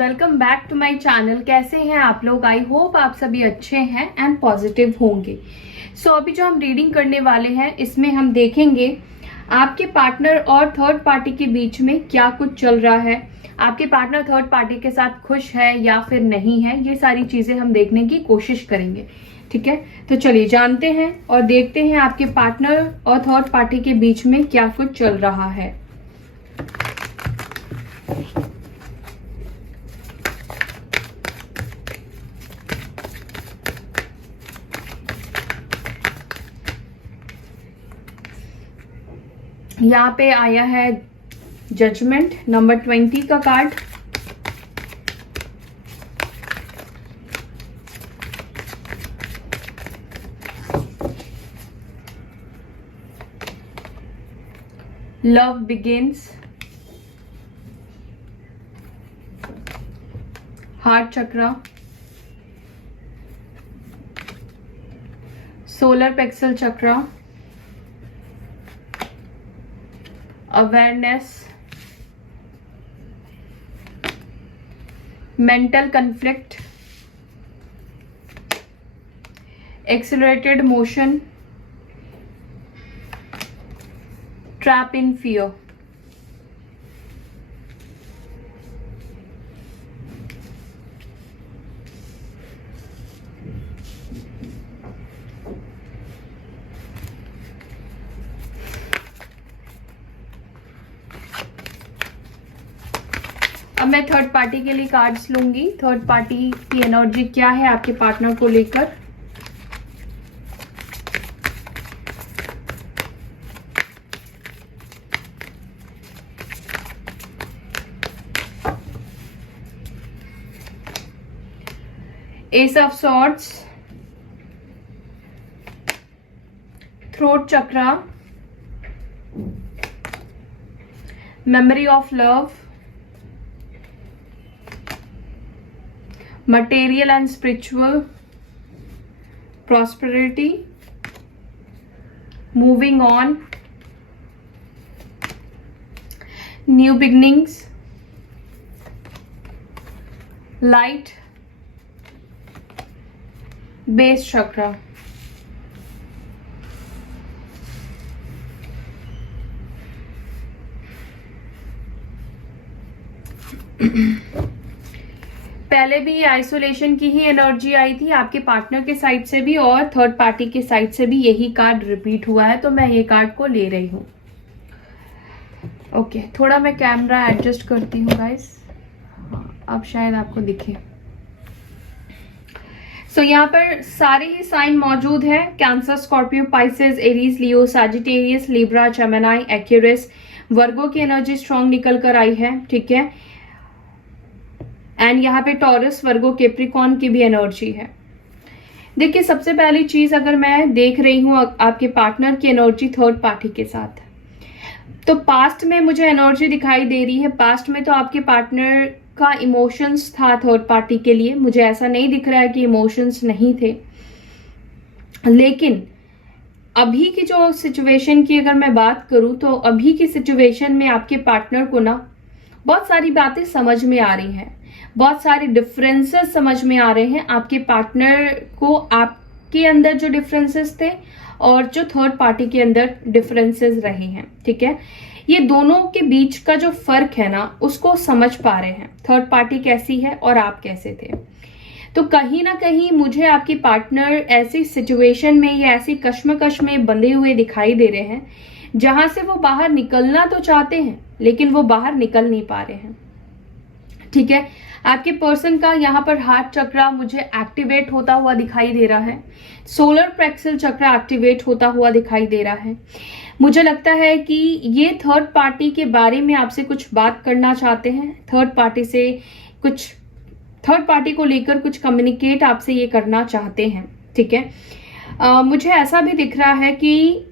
Welcome back to my channel. कैसे हैं आप लोग? आई होप आप सभी अच्छे हैं एंड पॉजिटिव होंगे। सो अभी जो हम रीडिंग करने वाले हैं इसमें हम देखेंगे आपके पार्टनर और थर्ड पार्टी के बीच में क्या कुछ चल रहा है। आपके पार्टनर थर्ड पार्टी के साथ खुश है या फिर नहीं है, ये सारी चीजें हम देखने की कोशिश करेंगे। ठीक है, तो चलिए जानते हैं और देखते हैं आपके पार्टनर और थर्ड पार्टी के बीच में क्या कुछ चल रहा है। यहाँ पे आया है जजमेंट नंबर 20 का कार्ड। लव बिगिंस, हार्ट चक्रा, सोलर प्लेक्सस चक्रा, awareness, mental conflict, accelerated motion, trap इन फियर। अब मैं थर्ड पार्टी के लिए कार्ड्स लूंगी। थर्ड पार्टी की एनर्जी क्या है आपके पार्टनर को लेकर। S of swords, throat chakra, memory of love, material and spiritual, prosperity, moving on, new beginnings, light, base chakra। पहले भी आइसोलेशन की ही एनर्जी आई थी आपके पार्टनर के साइड से भी और थर्ड पार्टी के साइड से भी यही कार्ड रिपीट हुआ है, तो मैं ये कार्ड को ले रही हूँ। ओके, थोड़ा मैं कैमरा एडजस्ट करती हूँ गाइस, अब शायद आपको दिखे। सो यहाँ पर सारे ही साइन मौजूद है। कैंसर, स्कॉर्पियो, पाइसेस, एरीज, लियो, सैजिटेरियस, लिब्रा, जेमिनी, एक्यूरियस, वर्गो की एनर्जी स्ट्रॉन्ग निकल कर आई है। ठीक है, एंड यहाँ पे टॉरस, वर्गो, कैप्रिकॉर्न की भी एनर्जी है। देखिए, सबसे पहली चीज अगर मैं देख रही हूँ आपके पार्टनर की एनर्जी थर्ड पार्टी के साथ, तो पास्ट में मुझे एनर्जी दिखाई दे रही है। पास्ट में तो आपके पार्टनर का इमोशंस था थर्ड पार्टी के लिए, मुझे ऐसा नहीं दिख रहा है कि इमोशंस नहीं थे। लेकिन अभी की जो सिचुएशन की अगर मैं बात करूं, तो अभी की सिचुएशन में आपके पार्टनर को ना बहुत सारी बातें समझ में आ रही हैं, बहुत सारे डिफरेंसेस समझ में आ रहे हैं। आपके पार्टनर को आपके अंदर जो डिफरेंसेस थे और जो थर्ड पार्टी के अंदर डिफरेंसेस रहे हैं, ठीक है, ये दोनों के बीच का जो फर्क है ना, उसको समझ पा रहे हैं। थर्ड पार्टी कैसी है और आप कैसे थे। तो कहीं ना कहीं मुझे आपके पार्टनर ऐसी सिचुएशन में या ऐसी कश्मकश में बंधे हुए दिखाई दे रहे हैं जहां से वो बाहर निकलना तो चाहते हैं लेकिन वो बाहर निकल नहीं पा रहे हैं। ठीक है, आपके पर्सन का यहाँ पर हार्ट चक्रा मुझे एक्टिवेट होता हुआ दिखाई दे रहा है। सोलर प्लेक्सस चक्रा एक्टिवेट होता हुआ दिखाई दे रहा है। मुझे लगता है कि ये थर्ड पार्टी के बारे में आपसे कुछ बात करना चाहते हैं। थर्ड पार्टी से कुछ, थर्ड पार्टी को लेकर कुछ कम्युनिकेट आपसे ये करना चाहते हैं। ठीक है, मुझे ऐसा भी दिख रहा है कि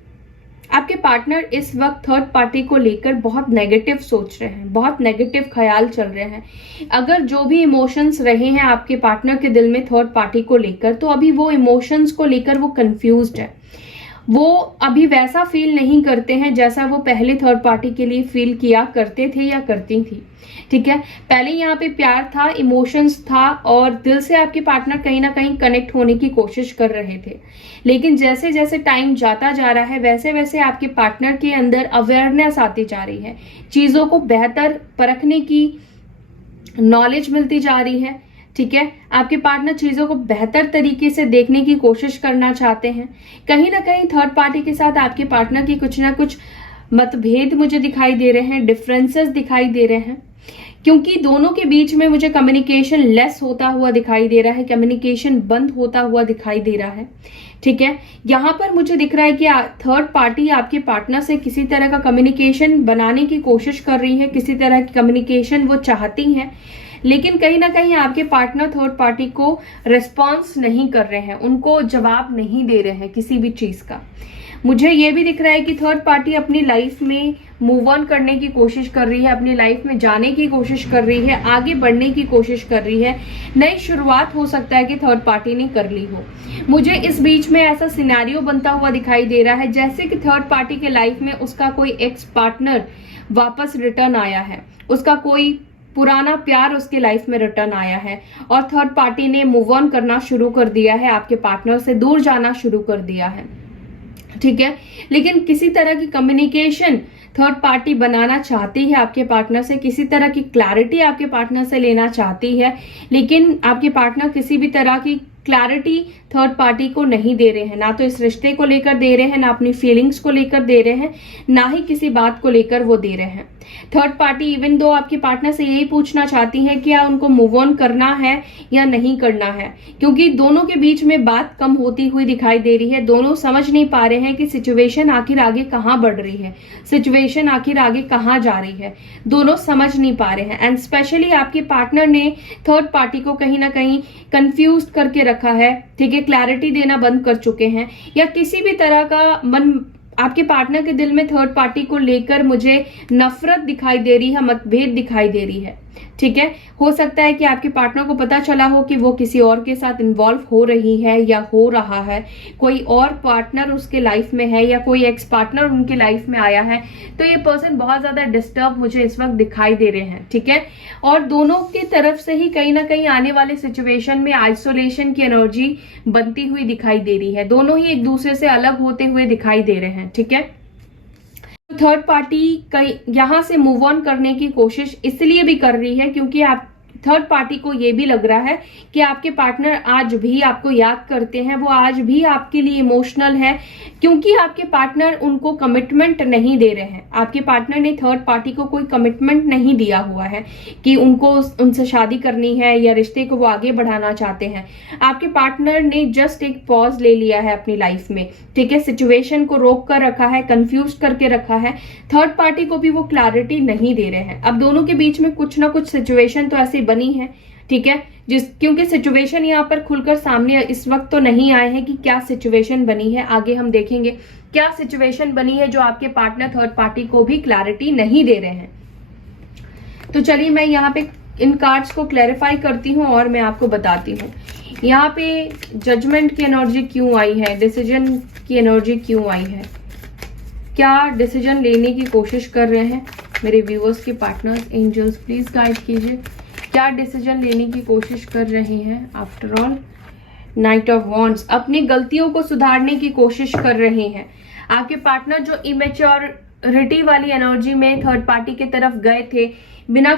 आपके पार्टनर इस वक्त थर्ड पार्टी को लेकर बहुत नेगेटिव सोच रहे हैं, बहुत नेगेटिव ख्याल चल रहे हैं। अगर जो भी इमोशंस रहे हैं आपके पार्टनर के दिल में थर्ड पार्टी को लेकर, तो अभी वो इमोशंस को लेकर वो कंफ्यूज्ड है। वो अभी वैसा फील नहीं करते हैं जैसा वो पहले थर्ड पार्टी के लिए फील किया करते थे या करती थी। ठीक है, पहले यहाँ पे प्यार था, इमोशंस था और दिल से आपके पार्टनर कहीं ना कहीं कनेक्ट होने की कोशिश कर रहे थे। लेकिन जैसे जैसे टाइम जाता जा रहा है वैसे वैसे आपके पार्टनर के अंदर अवेयरनेस आती जा रही है, चीजों को बेहतर परखने की नॉलेज मिलती जा रही है। ठीक है, आपके पार्टनर चीजों को बेहतर तरीके से देखने की कोशिश करना चाहते हैं। कहीं ना कहीं थर्ड पार्टी के साथ आपके पार्टनर की कुछ ना कुछ मतभेद मुझे दिखाई दे रहे हैं, डिफरेंसेस दिखाई दे रहे हैं, क्योंकि दोनों के बीच में मुझे कम्युनिकेशन लेस होता हुआ दिखाई दे रहा है, कम्युनिकेशन बंद होता हुआ दिखाई दे रहा है। ठीक है, यहाँ पर मुझे दिख रहा है कि थर्ड पार्टी आपके पार्टनर से किसी तरह का कम्युनिकेशन बनाने की कोशिश कर रही है, किसी तरह की कम्युनिकेशन वो चाहती हैं, लेकिन कहीं ना कहीं आपके पार्टनर थर्ड पार्टी को रिस्पॉन्स नहीं कर रहे हैं, उनको जवाब नहीं दे रहे हैं किसी भी चीज का। मुझे ये भी दिख रहा है कि थर्ड पार्टी अपनी लाइफ में मूव ऑन करने की कोशिश कर रही है, अपनी लाइफ में जाने की कोशिश कर रही है, आगे बढ़ने की कोशिश कर रही है। नई शुरुआत हो सकता है कि थर्ड पार्टी ने कर ली हो। मुझे इस बीच में ऐसा सिनेरियो बनता हुआ दिखाई दे रहा है जैसे कि थर्ड पार्टी के लाइफ में उसका कोई एक्स पार्टनर वापस रिटर्न आया है, उसका कोई पुराना प्यार उसके लाइफ में रिटर्न आया है और थर्ड पार्टी ने मूव ऑन करना शुरू कर दिया है, आपके पार्टनर से दूर जाना शुरू कर दिया है। ठीक है, लेकिन किसी तरह की कम्युनिकेशन थर्ड पार्टी बनाना चाहती है आपके पार्टनर से, किसी तरह की क्लैरिटी आपके पार्टनर से लेना चाहती है, लेकिन आपके पार्टनर किसी भी तरह की क्लैरिटी थर्ड पार्टी को नहीं दे रहे हैं, ना तो इस रिश्ते को लेकर दे रहे हैं, ना अपनी फीलिंग्स को लेकर दे रहे हैं, ना ही किसी बात को लेकर वो दे रहे हैं। थर्ड पार्टी इवन दो आपके पार्टनर से यही पूछना चाहती है कि क्या उनको मूव ऑन करना है या नहीं करना है, क्योंकि दोनों के बीच में बात कम होती हुई दिखाई दे रही है। दोनों समझ नहीं पा रहे हैं कि सिचुएशन आखिर आगे कहाँ बढ़ रही है, सिचुएशन आखिर आगे कहाँ जा रही है, दोनों समझ नहीं पा रहे हैं। एंड स्पेशली आपके पार्टनर ने थर्ड पार्टी को कहीं ना कहीं कंफ्यूज करके रखा है। ठीक है, क्लैरिटी देना बंद कर चुके हैं, या किसी भी तरह का मन आपके पार्टनर के दिल में थर्ड पार्टी को लेकर मुझे नफरत दिखाई दे रही है, मतभेद दिखाई दे रही है। ठीक है, हो सकता है कि आपके पार्टनर को पता चला हो कि वो किसी और के साथ इन्वॉल्व हो रही है या हो रहा है, कोई और पार्टनर उसके लाइफ में है या कोई एक्स पार्टनर उनके लाइफ में आया है, तो ये पर्सन बहुत ज्यादा डिस्टर्ब मुझे इस वक्त दिखाई दे रहे हैं। ठीक है, और दोनों की तरफ से ही कहीं ना कहीं आने वाले सिचुएशन में आइसोलेशन की एनर्जी बनती हुई दिखाई दे रही है, दोनों ही एक दूसरे से अलग होते हुए दिखाई दे रहे हैं। ठीक है, थर्ड पार्टी यहां से मूव ऑन करने की कोशिश इसलिए भी कर रही है क्योंकि आप थर्ड पार्टी को ये भी लग रहा है कि आपके पार्टनर आज भी आपको याद करते हैं, वो आज भी आपके लिए इमोशनल है, क्योंकि आपके पार्टनर उनको कमिटमेंट नहीं दे रहे हैं। आपके पार्टनर ने थर्ड पार्टी को कोई कमिटमेंट नहीं दिया हुआ है कि उनको उनसे शादी करनी है या रिश्ते को वो आगे बढ़ाना चाहते हैं। आपके पार्टनर ने जस्ट एक पॉज ले लिया है अपनी लाइफ में। ठीक है, सिचुएशन को रोक कर रखा है, कंफ्यूज करके रखा है, थर्ड पार्टी को भी वो क्लैरिटी नहीं दे रहे हैं। अब दोनों के बीच में कुछ ना कुछ सिचुएशन तो ऐसी बनी है। ठीक है, क्योंकि सिचुएशन यहाँ पर खुलकर सामने इस वक्त तो नहीं आए हैं कि क्या सिचुएशन बनी है, आगे हम देखेंगे क्या सिचुएशन बनी है जो आपके पार्टनर थर्ड पार्टी को भी क्लैरिटी नहीं दे रहे हैं। तो चलिए मैं यहाँ पे इन कार्ड्स को क्लैरिफाई करती हूँ और मैं आपको बताती हूँ यहाँ पे जजमेंट की एनर्जी क्यों आई है, डिसीजन की एनर्जी क्यों आई है, क्या डिसीजन लेने की कोशिश कर रहे हैं मेरे व्यूअर्स के पार्टनर्स। एंजल्स प्लीज गाइड कीजिए, क्या डिसीजन लेने की कोशिश कर रहे हैं। After all night of wands, अपनी गलतियों को सुधारने की कोशिश कर रहे हैं। आपके पार्टनर जो इमेच्योरिटी वाली एनर्जी में थर्ड पार्टी की तरफ गए थे, बिना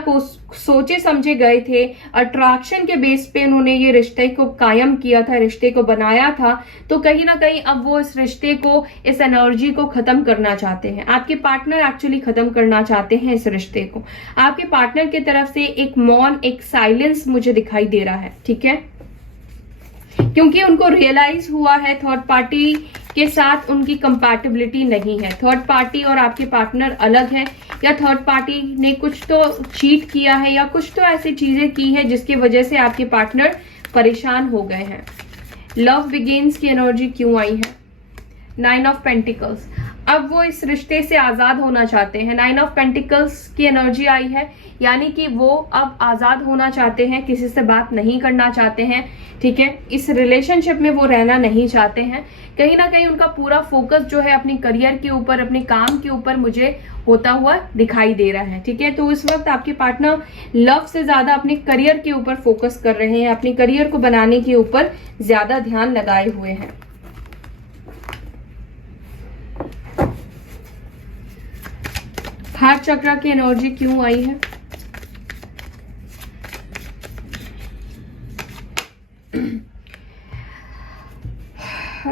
सोचे समझे गए थे, अट्रैक्शन के बेस पे उन्होंने ये रिश्ते को कायम किया था, रिश्ते को बनाया था, तो कहीं ना कहीं अब वो इस रिश्ते को, इस एनर्जी को खत्म करना चाहते हैं। आपके पार्टनर एक्चुअली खत्म करना चाहते हैं इस रिश्ते को। आपके पार्टनर की तरफ से एक मौन, एक साइलेंस मुझे दिखाई दे रहा है। ठीक है, क्योंकि उनको रियलाइज हुआ है थर्ड पार्टी के साथ उनकी कंपैटिबिलिटी नहीं है, थर्ड पार्टी और आपके पार्टनर अलग है, या थर्ड पार्टी ने कुछ तो चीट किया है या कुछ तो ऐसी चीजें की है जिसकी वजह से आपके पार्टनर परेशान हो गए हैं। लव बिगिंस की एनर्जी क्यों आई है। 9 ऑफ पेंटिकल्स, अब वो इस रिश्ते से आजाद होना चाहते हैं। 9 ऑफ पेंटिकल्स की एनर्जी आई है, यानी कि वो अब आजाद होना चाहते हैं, किसी से बात नहीं करना चाहते हैं, ठीक है। इस रिलेशनशिप में वो रहना नहीं चाहते हैं। कहीं ना कहीं उनका पूरा फोकस जो है अपनी करियर के ऊपर, अपने काम के ऊपर मुझे होता हुआ दिखाई दे रहा है, ठीक है। तो इस वक्त आपके पार्टनर लव से ज्यादा अपने करियर के ऊपर फोकस कर रहे हैं, अपने करियर को बनाने के ऊपर ज्यादा ध्यान लगाए हुए हैं। हार्ट चक्र की एनर्जी क्यों आई है?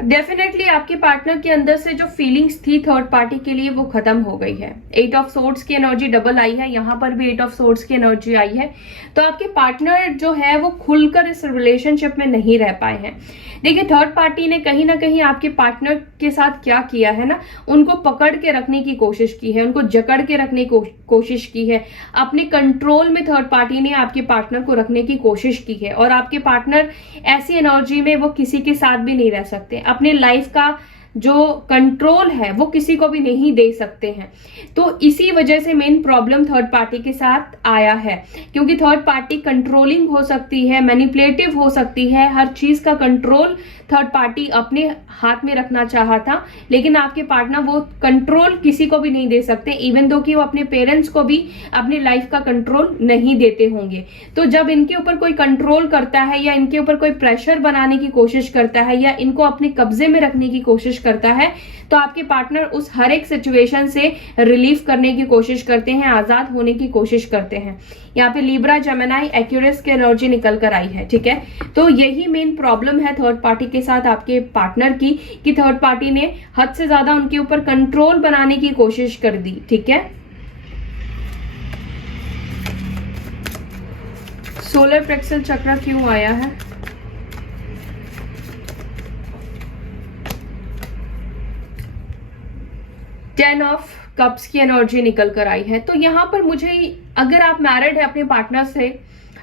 डेफिनेटली आपके पार्टनर के अंदर से जो फीलिंग्स थी थर्ड पार्टी के लिए वो खत्म हो गई है। 8 ऑफ सोर्ड्स की एनर्जी डबल आई है, यहां पर भी 8 ऑफ सोर्ड्स की एनर्जी आई है। तो आपके पार्टनर जो है वो खुलकर इस रिलेशनशिप में नहीं रह पाए हैं। देखिए, थर्ड पार्टी ने कहीं ना कहीं आपके पार्टनर के साथ क्या किया है ना, उनको पकड़ के रखने की कोशिश की है, उनको जकड़ के रखने की कोशिश की है। अपने कंट्रोल में थर्ड पार्टी ने आपके पार्टनर को रखने की कोशिश की है। और आपके पार्टनर ऐसी एनर्जी में वो किसी के साथ भी नहीं रह सकते। अपने लाइफ का जो कंट्रोल है वो किसी को भी नहीं दे सकते हैं। तो इसी वजह से मेन प्रॉब्लम थर्ड पार्टी के साथ आया है, क्योंकि थर्ड पार्टी कंट्रोलिंग हो सकती है, मैनिपुलेटिव हो सकती है। हर चीज का कंट्रोल थर्ड पार्टी अपने हाथ में रखना चाहा था, लेकिन आपके पार्टनर वो कंट्रोल किसी को भी नहीं दे सकते, इवन दो कि वो अपने पेरेंट्स को भी अपने लाइफ का कंट्रोल नहीं देते होंगे। तो जब इनके ऊपर कोई कंट्रोल करता है या इनके ऊपर कोई प्रेशर बनाने की कोशिश करता है या इनको अपने कब्जे में रखने की कोशिश करता है, तो आपके पार्टनर उस हर एक सिचुएशन से रिलीफ करने की कोशिश करते हैं, आजाद होने की कोशिश करते हैं। यहाँ पे लिब्रा, जेमिनी, एक्यूरियस की एनर्जी निकल कर आई है, ठीक है। तो यही मेन प्रॉब्लम है थर्ड पार्टी के साथ आपके पार्टनर की, कि थर्ड पार्टी ने हद से ज्यादा उनके ऊपर कंट्रोल बनाने की कोशिश कर दी, ठीक है। सोलर प्लेक्सस चक्र क्यों आया है? टेन ऑफ कप्स की एनर्जी निकल कर आई है। तो यहां पर मुझे, अगर आप मैरिड है अपने पार्टनर से,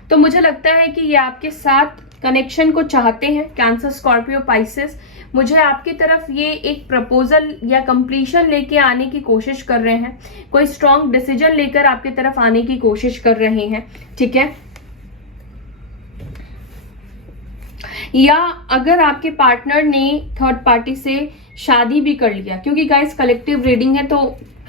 तो मुझे लगता है कि ये आपके साथ कनेक्शन को चाहते हैं। कैंसर, स्कॉर्पियो, पाइसेस, मुझे आपकी तरफ ये एक प्रपोजल या कंप्लीशन लेके आने की कोशिश कर रहे हैं, कोई स्ट्रॉन्ग डिसीजन लेकर आपकी तरफ आने की कोशिश कर रहे हैं, ठीक है। या अगर आपके पार्टनर ने थर्ड पार्टी से शादी भी कर लिया, क्योंकि गाइस कलेक्टिव रीडिंग है तो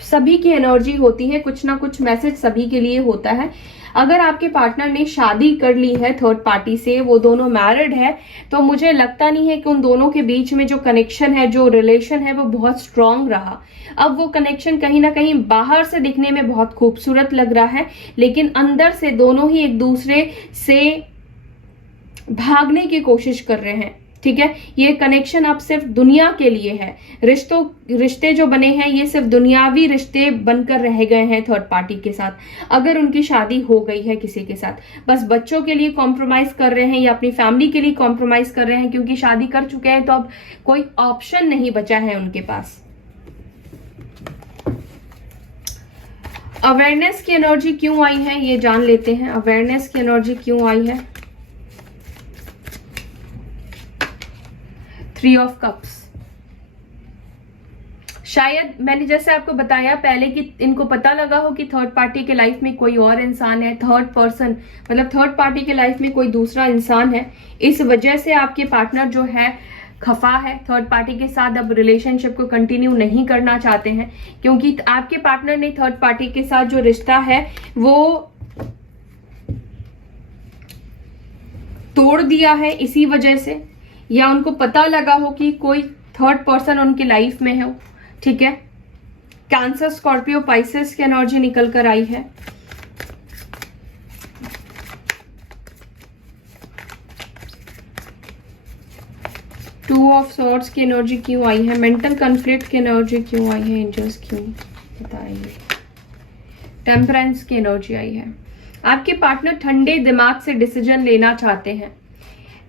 सभी की एनर्जी होती है, कुछ ना कुछ मैसेज सभी के लिए होता है। अगर आपके पार्टनर ने शादी कर ली है थर्ड पार्टी से, वो दोनों मैरिड है, तो मुझे लगता नहीं है कि उन दोनों के बीच में जो कनेक्शन है, जो रिलेशन है, वो बहुत स्ट्रांग रहा। अब वो कनेक्शन कहीं ना कहीं बाहर से दिखने में बहुत खूबसूरत लग रहा है, लेकिन अंदर से दोनों ही एक दूसरे से भागने की कोशिश कर रहे हैं, ठीक है। ये कनेक्शन अब सिर्फ दुनिया के लिए है। रिश्ते जो बने हैं ये सिर्फ दुनियावी रिश्ते बनकर रह गए हैं थर्ड पार्टी के साथ। अगर उनकी शादी हो गई है किसी के साथ, बस बच्चों के लिए कॉम्प्रोमाइज कर रहे हैं या अपनी फैमिली के लिए कॉम्प्रोमाइज कर रहे हैं, क्योंकि शादी कर चुके हैं तो अब कोई ऑप्शन नहीं बचा है उनके पास। अवेयरनेस की एनर्जी क्यों आई है ये जान लेते हैं। अवेयरनेस की एनर्जी क्यों आई है? 3 ऑफ कप्स। शायद मैंने जैसे आपको बताया पहले कि इनको पता लगा हो कि थर्ड पार्टी के लाइफ में कोई और इंसान है, थर्ड पर्सन, मतलब थर्ड पार्टी के लाइफ में कोई दूसरा इंसान है। इस वजह से आपके पार्टनर जो है खफा है, थर्ड पार्टी के साथ अब रिलेशनशिप को कंटिन्यू नहीं करना चाहते हैं, क्योंकि आपके पार्टनर ने थर्ड पार्टी के साथ जो रिश्ता है वो तोड़ दिया है इसी वजह से, या उनको पता लगा हो कि कोई थर्ड पर्सन उनकी लाइफ में हो, ठीक है। कैंसर, स्कॉर्पियो, पाइसेस की एनर्जी निकल कर आई है। टू ऑफ सॉर्ड्स की एनर्जी क्यों आई है? मेंटल कॉन्फ्लिक्ट की एनर्जी क्यों आई है? एंजल्स क्यों बताइए। टेम्परेंस की एनर्जी आई है। आपके पार्टनर ठंडे दिमाग से डिसीजन लेना चाहते हैं,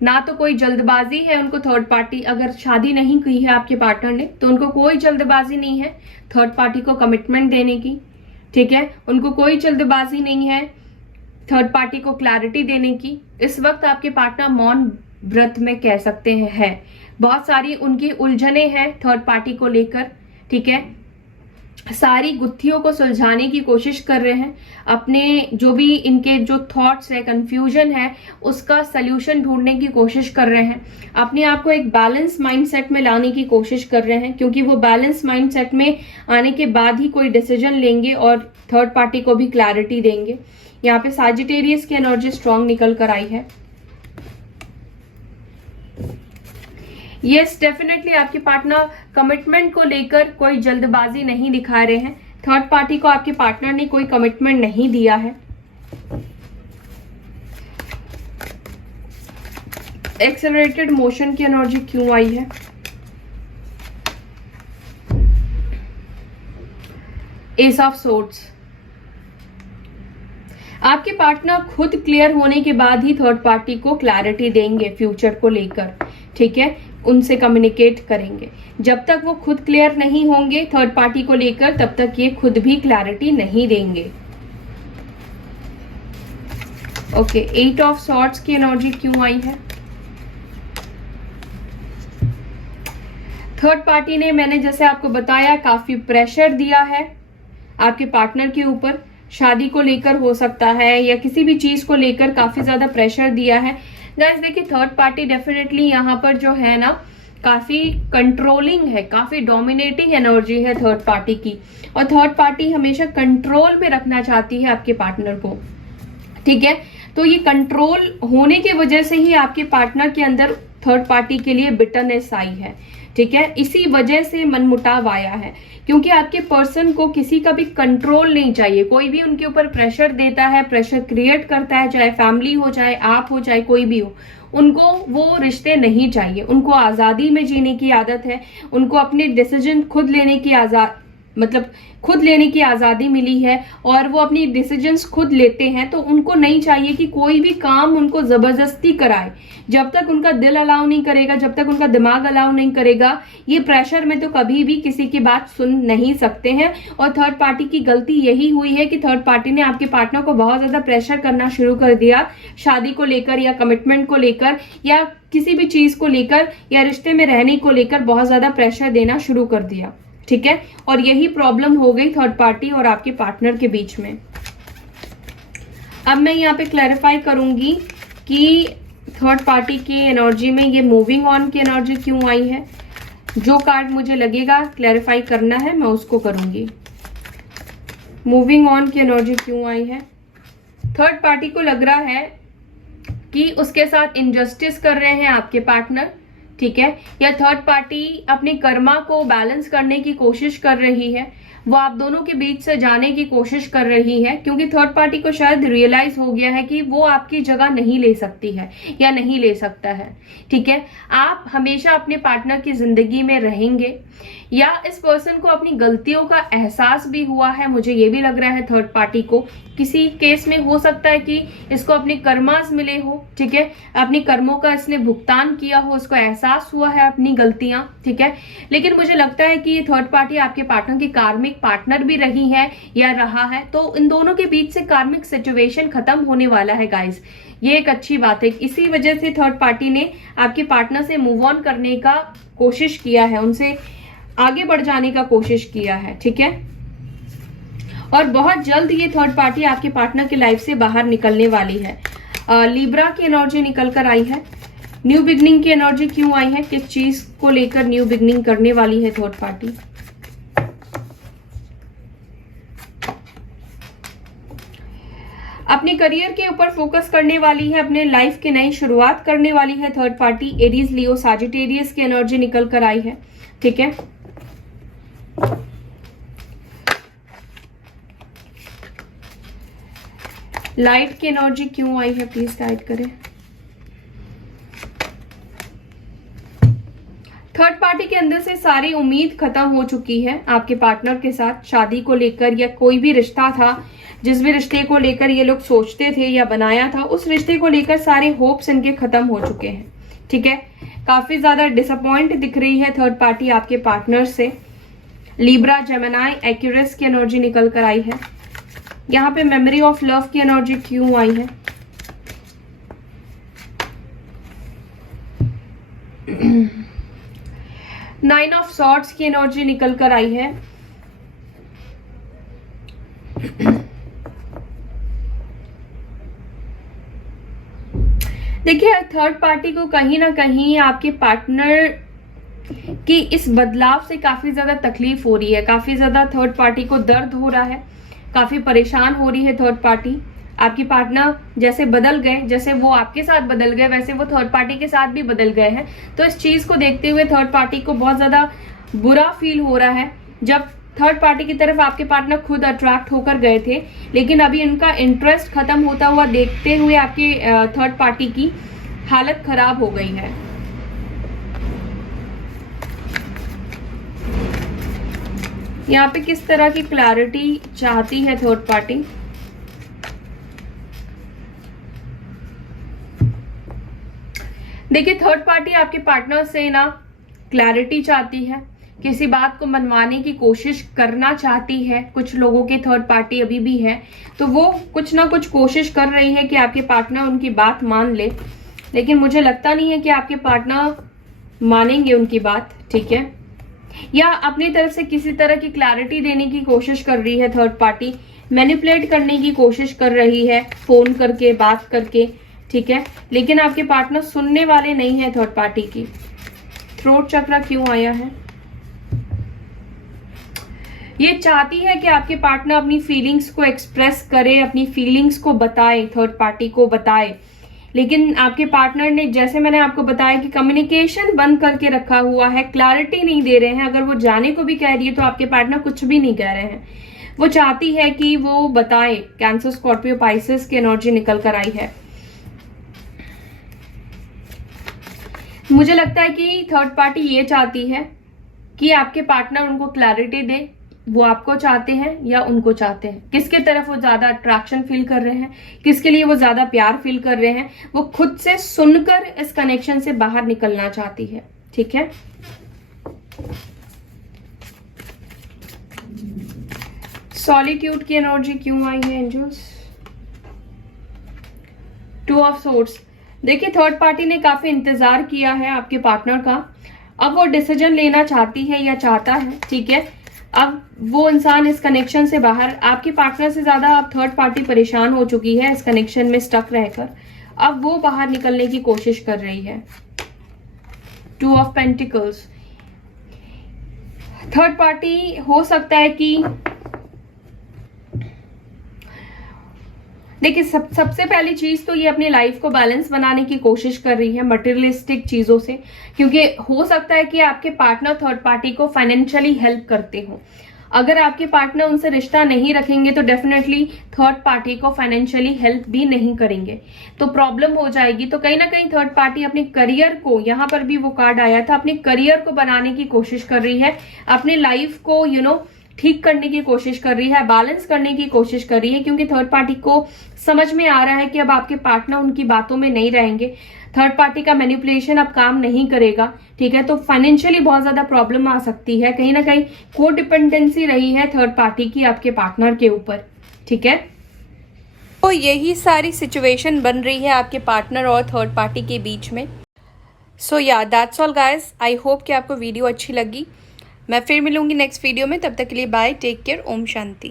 ना तो कोई जल्दबाजी है उनको थर्ड पार्टी, अगर शादी नहीं की है आपके पार्टनर ने तो उनको कोई जल्दबाजी नहीं है थर्ड पार्टी को कमिटमेंट देने की, ठीक है। उनको कोई जल्दबाजी नहीं है थर्ड पार्टी को क्लैरिटी देने की। इस वक्त आपके पार्टनर मौन व्रत में कह सकते हैं है। बहुत सारी उनकी उलझने हैं थर्ड पार्टी को लेकर, ठीक है। सारी गुत्थियों को सुलझाने की कोशिश कर रहे हैं, अपने जो भी इनके जो थॉट्स है, कंफ्यूजन है, उसका सल्यूशन ढूंढने की कोशिश कर रहे हैं, अपने आप को एक बैलेंस माइंडसेट में लाने की कोशिश कर रहे हैं, क्योंकि वो बैलेंस माइंडसेट में आने के बाद ही कोई डिसीजन लेंगे और थर्ड पार्टी को भी क्लैरिटी देंगे। यहाँ पे सैजिटेरियस की एनर्जी स्ट्रांग निकल कर आई है। यस, डेफिनेटली आपके पार्टनर कमिटमेंट को लेकर कोई जल्दबाजी नहीं दिखा रहे हैं। थर्ड पार्टी को आपके पार्टनर ने कोई कमिटमेंट नहीं दिया है। एक्सेलरेटेड मोशन की एनर्जी क्यों आई है? S of swords. आपके पार्टनर खुद क्लियर होने के बाद ही थर्ड पार्टी को क्लैरिटी देंगे फ्यूचर को लेकर, ठीक है, उनसे कम्युनिकेट करेंगे। जब तक वो खुद क्लियर नहीं होंगे थर्ड पार्टी को लेकर, तब तक ये खुद भी क्लैरिटी नहीं देंगे। ओके, 8 ऑफ सॉर्ड्स की एनर्जी क्यों आई है? थर्ड पार्टी ने, मैंने जैसे आपको बताया, काफी प्रेशर दिया है आपके पार्टनर के ऊपर, शादी को लेकर हो सकता है या किसी भी चीज को लेकर काफी ज्यादा प्रेशर दिया है। गाइस देखिए, थर्ड पार्टी डेफिनेटली यहाँ पर जो है ना, काफी कंट्रोलिंग है, काफी डोमिनेटिंग एनर्जी है थर्ड पार्टी की, और थर्ड पार्टी हमेशा कंट्रोल में रखना चाहती है आपके पार्टनर को, ठीक है। तो ये कंट्रोल होने की वजह से ही आपके पार्टनर के अंदर थर्ड पार्टी के लिए बिटरनेस आई है, ठीक है। इसी वजह से मनमुटाव आया है, क्योंकि आपके पर्सन को किसी का भी कंट्रोल नहीं चाहिए। कोई भी उनके ऊपर प्रेशर देता है, प्रेशर क्रिएट करता है, चाहे फैमिली हो, चाहे आप हो, चाहे कोई भी हो, उनको वो रिश्ते नहीं चाहिए। उनको आजादी में जीने की आदत है, उनको अपने डिसीजन खुद लेने की खुद लेने की आजादी मिली है और वो अपनी डिसीजंस खुद लेते हैं। तो उनको नहीं चाहिए कि कोई भी काम उनको जबरदस्ती कराए। जब तक उनका दिल अलाउ नहीं करेगा, जब तक उनका दिमाग अलाउ नहीं करेगा, ये प्रेशर में तो कभी भी किसी की बात सुन नहीं सकते हैं। और थर्ड पार्टी की गलती यही हुई है कि थर्ड पार्टी ने आपके पार्टनर को बहुत ज्यादा प्रेशर करना शुरू कर दिया, शादी को लेकर या कमिटमेंट को लेकर या किसी भी चीज को लेकर या रिश्ते में रहने को लेकर बहुत ज्यादा प्रेशर देना शुरू कर दिया, ठीक है। और यही प्रॉब्लम हो गई थर्ड पार्टी और आपके पार्टनर के बीच में। अब मैं यहाँ पे क्लैरिफाई करूंगी कि थर्ड पार्टी की एनर्जी में ये मूविंग ऑन की एनर्जी क्यों आई है। जो कार्ड मुझे लगेगा क्लैरिफाई करना है मैं उसको करूंगी। मूविंग ऑन की एनर्जी क्यों आई है? थर्ड पार्टी को लग रहा है कि उसके साथ इनजस्टिस कर रहे हैं आपके पार्टनर, ठीक है, या थर्ड पार्टी अपने कर्मा को बैलेंस करने की कोशिश कर रही है। वो आप दोनों के बीच से जाने की कोशिश कर रही है, क्योंकि थर्ड पार्टी को शायद रियलाइज हो गया है कि वो आपकी जगह नहीं ले सकती है या नहीं ले सकता है, ठीक है। आप हमेशा अपने पार्टनर की जिंदगी में रहेंगे, या इस पर्सन को अपनी गलतियों का एहसास भी हुआ है, मुझे ये भी लग रहा है थर्ड पार्टी को। किसी केस में हो सकता है कि इसको अपने कर्मास मिले हो, ठीक है, अपने कर्मों का इसने भुगतान किया हो, इसको एहसास हुआ है अपनी गलतियां, ठीक है। लेकिन मुझे लगता है कि ये थर्ड पार्टी आपके पार्टनर की कार्मिक पार्टनर भी रही है या रहा है, तो इन दोनों के बीच से कार्मिक सिचुएशन खत्म होने वाला है गाइस। ये एक अच्छी बात है। इसी वजह से थर्ड पार्टी ने आपके पार्टनर से मूव ऑन करने का कोशिश किया है, उनसे आगे बढ़ जाने का कोशिश किया है, ठीक है। और बहुत जल्द ये थर्ड पार्टी आपके पार्टनर की लाइफ से बाहर निकलने वाली है। लिब्रा की एनर्जी निकल कर आई है। न्यू बिगनिंग की एनर्जी क्यों आई है? किस चीज को लेकर न्यू बिगनिंग करने वाली है थर्ड पार्टी? अपने करियर के ऊपर फोकस करने वाली है, अपने लाइफ की नई शुरुआत करने वाली है थर्ड पार्टी। एरीज, लियो, सैजिटेरियस की एनर्जी निकल कर आई है, ठीक है। लाइट की एनर्जी क्यों आई है, प्लीज गाइड करें। थर्ड पार्टी के अंदर से सारी उम्मीद खत्म हो चुकी है आपके पार्टनर के साथ, शादी को लेकर या कोई भी रिश्ता था, जिस भी रिश्ते को लेकर ये लोग सोचते थे या बनाया था, उस रिश्ते को लेकर सारे होप्स इनके खत्म हो चुके हैं, ठीक है। काफी ज्यादा डिसअपॉइंट दिख रही है थर्ड पार्टी आपके पार्टनर से। लिब्रा, जेमिनी, एक्यूरियस की एनर्जी निकल कर आई है। यहाँ पे मेमोरी ऑफ लव की एनर्जी क्यों आई है? नाइन ऑफ सॉर्ड्स की एनर्जी निकल कर आई है। देखिए, थर्ड पार्टी को कहीं ना कहीं आपके पार्टनर की इस बदलाव से काफी ज्यादा तकलीफ हो रही है, काफी ज्यादा थर्ड पार्टी को दर्द हो रहा है, काफी परेशान हो रही है थर्ड पार्टी। आपकी पार्टनर जैसे बदल गए, जैसे वो आपके साथ बदल गए, वैसे वो थर्ड पार्टी के साथ भी बदल गए हैं। तो इस चीज को देखते हुए थर्ड पार्टी को बहुत ज्यादा बुरा फील हो रहा है। जब थर्ड पार्टी की तरफ आपके पार्टनर खुद अट्रैक्ट होकर गए थे, लेकिन अभी उनका इंटरेस्ट खत्म होता हुआ देखते हुए आपके थर्ड पार्टी की हालत खराब हो गई है। यहाँ पे किस तरह की क्लैरिटी चाहती है थर्ड पार्टी? देखिए, थर्ड पार्टी आपके पार्टनर से ना क्लैरिटी चाहती है, किसी बात को मनवाने की कोशिश करना चाहती है। कुछ लोगों के थर्ड पार्टी अभी भी है, तो वो कुछ ना कुछ कोशिश कर रही है कि आपके पार्टनर उनकी बात मान ले, लेकिन मुझे लगता नहीं है कि आपके पार्टनर मानेंगे उनकी बात, ठीक है। या अपनी तरफ से किसी तरह की क्लैरिटी देने की कोशिश कर रही है थर्ड पार्टी, मैनिपुलेट करने की कोशिश कर रही है, फोन करके, बात करके, ठीक है। लेकिन आपके पार्टनर सुनने वाले नहीं है थर्ड पार्टी की। थ्रोट चक्र क्यों आया है? ये चाहती है कि आपके पार्टनर अपनी फीलिंग्स को एक्सप्रेस करे, अपनी फीलिंग्स को बताए, थर्ड पार्टी को बताए। लेकिन आपके पार्टनर ने, जैसे मैंने आपको बताया कि कम्युनिकेशन बंद करके रखा हुआ है, क्लैरिटी नहीं दे रहे हैं। अगर वो जाने को भी कह रही है तो आपके पार्टनर कुछ भी नहीं कह रहे हैं। वो चाहती है कि वो बताए। कैंसर, स्कॉर्पियो, पाइसेस की एनर्जी निकल कर आई है। मुझे लगता है कि थर्ड पार्टी ये चाहती है कि आपके पार्टनर उनको क्लैरिटी दे। वो आपको चाहते हैं या उनको चाहते हैं, किसके तरफ वो ज्यादा अट्रैक्शन फील कर रहे हैं, किसके लिए वो ज्यादा प्यार फील कर रहे हैं, वो खुद से सुनकर इस कनेक्शन से बाहर निकलना चाहती है, ठीक है। सॉलिट्यूड की एनर्जी क्यों आई है एंजल्स? 2 of swords. देखिए, थर्ड पार्टी ने काफी इंतजार किया है आपके पार्टनर का। अब वो डिसीजन लेना चाहती है या चाहता है, ठीक है। अब वो इंसान इस कनेक्शन से बाहर, आपके पार्टनर से ज्यादा अब थर्ड पार्टी परेशान हो चुकी है इस कनेक्शन में स्टक रहकर। अब वो बाहर निकलने की कोशिश कर रही है। 2 ऑफ पेंटिकल्स। थर्ड पार्टी हो सकता है कि देखिए, सबसे पहली चीज तो ये अपनी लाइफ को बैलेंस बनाने की कोशिश कर रही है मटेरियलिस्टिक चीजों से, क्योंकि हो सकता है कि आपके पार्टनर थर्ड पार्टी को फाइनेंशियली हेल्प करते हो। अगर आपके पार्टनर उनसे रिश्ता नहीं रखेंगे तो डेफिनेटली थर्ड पार्टी को फाइनेंशियली हेल्प भी नहीं करेंगे, तो प्रॉब्लम हो जाएगी। तो कहीं ना कहीं थर्ड पार्टी अपने करियर को, यहाँ पर भी वो कार्ड आया था, अपने करियर को बनाने की कोशिश कर रही है, अपने लाइफ को ठीक करने की कोशिश कर रही है, बैलेंस करने की कोशिश कर रही है, क्योंकि थर्ड पार्टी को समझ में आ रहा है कि अब आपके पार्टनर उनकी बातों में नहीं रहेंगे, थर्ड पार्टी का मैनिपुलेशन अब काम नहीं करेगा, ठीक है। तो फाइनेंशियली बहुत ज्यादा प्रॉब्लम आ सकती है, कहीं ना कहीं को डिपेंडेंसी रही है थर्ड पार्टी की आपके पार्टनर के ऊपर, ठीक है। तो यही सारी सिचुएशन बन रही है आपके पार्टनर और थर्ड पार्टी के बीच में। सो या that's all guys, I hope कि आपको वीडियो अच्छी लगी। मैं फिर मिलूंगी नेक्स्ट वीडियो में, तब तक के लिए bye, take care, Om Shanti.